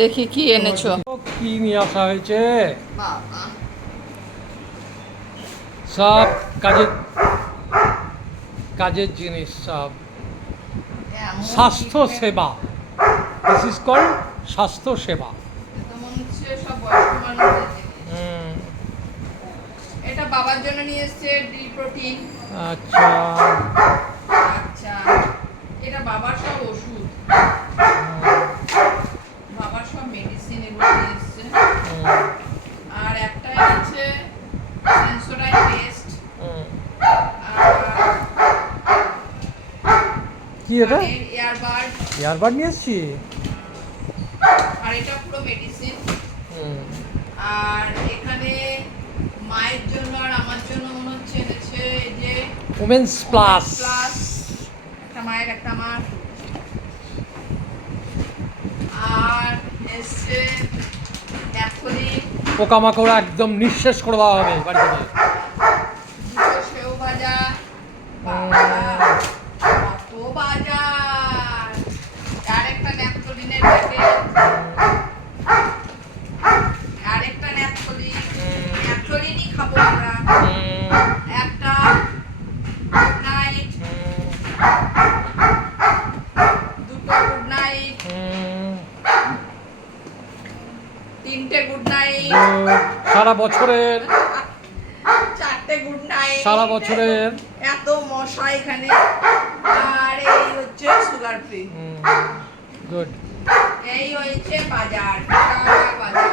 দেখি কি এনেছো। কি নিয়ে আসা হয়েছে? সব কাজের কাজের জিনিস সব। স্বাস্থ্য সেবা। দিস ইজ কল স্বাস্থ্য সেবা। এটা বাবার জন্য নিয়ে এসছে ডি প্রোটিন। আচ্ছা। কি এটা? এয়ারবাড ইয়ারবাড নিয়ে এসছি? আর এটা পুরো মেডিসিন হুম, আর এখানে মায়ের জন্য আর আমার জন্য মনে হচ্ছে এনেছে এই যে উমেন্স প্লাস প্লাস একটা মায়ের একটা আমার। আর এসছে পোকামাকড় একদম নিঃশেষ করে দেওয়া হবে বাড়ি বাজার। ন্যাপথলিনের প্যাকেট। আরেকটা ন্যাপথলিন ন্যাপথলিনই খাব আমরা। একটা গুড নাইট দুটো গুড নাইট তিনটে গুড নাইট সারা বছরের চারটে গুড নাইট সারা বছরের এত মশা এখানে। হচ্ছে সুগার ফ্রি গুড এই হয়েছে বাজার বিশাল বাজার বিশাল বাজার